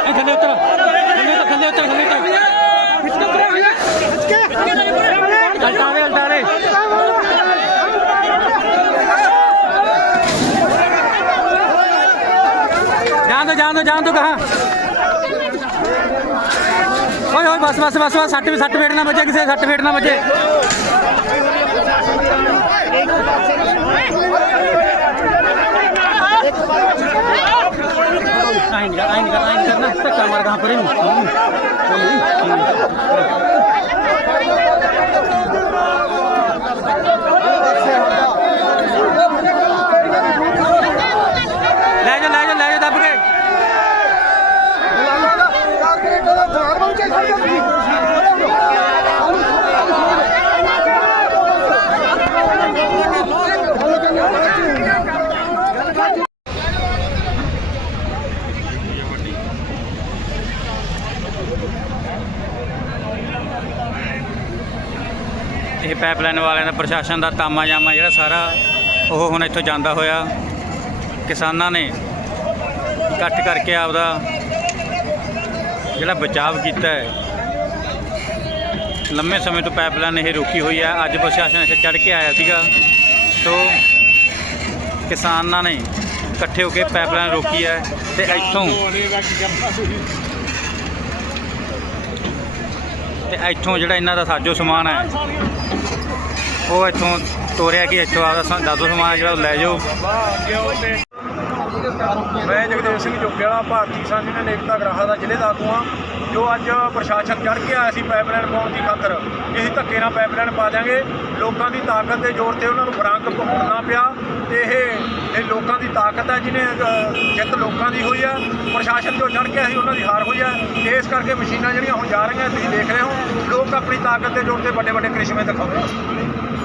ਇਹ ਥੱਲੇ ਉਤਰ। ਥੱਲੇ ਉਤਰ ਥੱਲੇ ਉਤਰ ਓਏ ਓਏ, ਬਸ ਬਸ ਬਸ ਬਸ ਸੱਟ ਸੱਟ ਫੇਟ ਨਾ ਬਚੇ ਕਿਸੇ ਦੇ ਸੱਟ ਫੇਟ ਨਾ ਵੱਜੇ। ਆਈ ਨਹੀਂ ਆਈ ਨਹੀਂ ਆਈ ਨਹੀਂ ਕਰਨਾ ਧੱਕਾ ਮਾਰ ਕਹਾਂ ਪਰੇ ਨੂੰ ਲੈ ਜਾ ਲੈ ਜਾ ਲੈ ਜਾ ਦੱਬ ਕੇ ਇਹ ਪਾਈਪਲਾਈਨ ਵਾਲਿਆਂ ਦਾ ਪ੍ਰਸ਼ਾਸਨ ਦਾ ਤਾਮਾ ਜਾਮਾ ਜਿਹੜਾ ਸਾਰਾ ਉਹ ਹੁਣ ਇੱਥੋਂ ਜਾਂਦਾ ਹੋਇਆ। ਕਿਸਾਨਾਂ ਨੇ ਇਕੱਠ ਕਰਕੇ ਆਪਦਾ ਜਿਹੜਾ ਬਚਾਵ ਕੀਤਾ ਹੈ। ਲੰਮੇ ਸਮੇਂ ਤੋਂ ਪਾਈਪਲਾਈਨ ਇਹ ਰੁਕੀ ਹੋਈ ਹੈ। ਅੱਜ ਪ੍ਰਸ਼ਾਸਨ ਇੱਥੇ ਚੜ ਕੇ ਆਇਆ ਸੀਗਾ। ਸੋ ਕਿਸਾਨਾਂ ਨੇ ਇਕੱਠੇ ਹੋ ਕੇ ਪਾਈਪਲਾਈਨ ਰੋਕੀ ਹੈ ਤੇ ਇੱਥੋਂ ਤੇ ਇੱਥੋਂ ਜਿਹੜਾ ਇਹਨਾਂ ਦਾ ਸਾਜੋ ਸਮਾਨ ਹੈ, ਉਹ ਇੱਥੋਂ ਤੋਰਿਆ ਕਿ ਇੱਥੋਂ ਆਪਦਾ ਸਾ- ਦਾਦੋ ਸਮਾਨ ਹੈ ਜਿਹੜਾ ਉਹ ਲੈ ਜਾਓ। ਮੈਂ ਜਗਦੇਵ ਸਿੰਘ ਜੋਗੇ ਭਾਰਤੀ ਕਿਸਾਨ ਯੂਨੀਅਨ ਏਕਤਾ ਗਰਾਹਾਂ ਦਾ ਜ਼ਿਲ੍ਹੇ ਦਾ ਆਗੂ ਹਾਂ, ਜੋ ਅੱਜ ਪ੍ਰਸ਼ਾਸਨ ਚੜ੍ਹ ਕੇ ਆਇਆ ਸੀ ਪਾਈਪਲਾਈਨ ਪਾਉਣ ਦੀ ਖਾਤਰ। ਕਿ ਅਸੀਂ ਧੱਕੇ ਨਾਲ ਪਾਈਪਲਾਈਨ ਪਾ ਦਿਆਂਗੇ। ਲੋਕਾਂ ਦੀ ਤਾਕਤ ਦੇ ਜ਼ੋਰ ਤੇ ਉਹਨਾਂ ਨੂੰ ਬਰਾਂਕ ਭੁਗਤਣਾ ਪਿਆ ਤੇ ਇਹ ਇਹ ਲੋਕਾਂ ਦੀ ਤਾਕਤ ਹੈ, ਜਿਹਨੇ ਜਿੱਤ ਲੋਕਾਂ ਦੀ ਹੋਈ ਹੈ। ਪ੍ਰਸ਼ਾਸਨ ਜੋ ਚੜ੍ਹ ਕੇ ਆਇਆ ਸੀ, ਉਹਨਾਂ ਦੀ ਹਾਰ ਹੋਈ ਹੈ। ਤੇ ਇਸ ਕਰਕੇ ਮਸ਼ੀਨਾਂ ਜਿਹੜੀਆਂ ਹੁਣ ਜਾ ਰਹੀਆਂ, ਤੁਸੀਂ ਦੇਖ ਰਹੇ ਹੋ। ਆਪਣੀ ਤਾਕਤ ਦੇ ਜ਼ੋਰ ਤੇ ਵੱਡੇ ਵੱਡੇ ਕ੍ਰਿਸ਼ਮੇ ਦਿਖਾਉਂਦੇ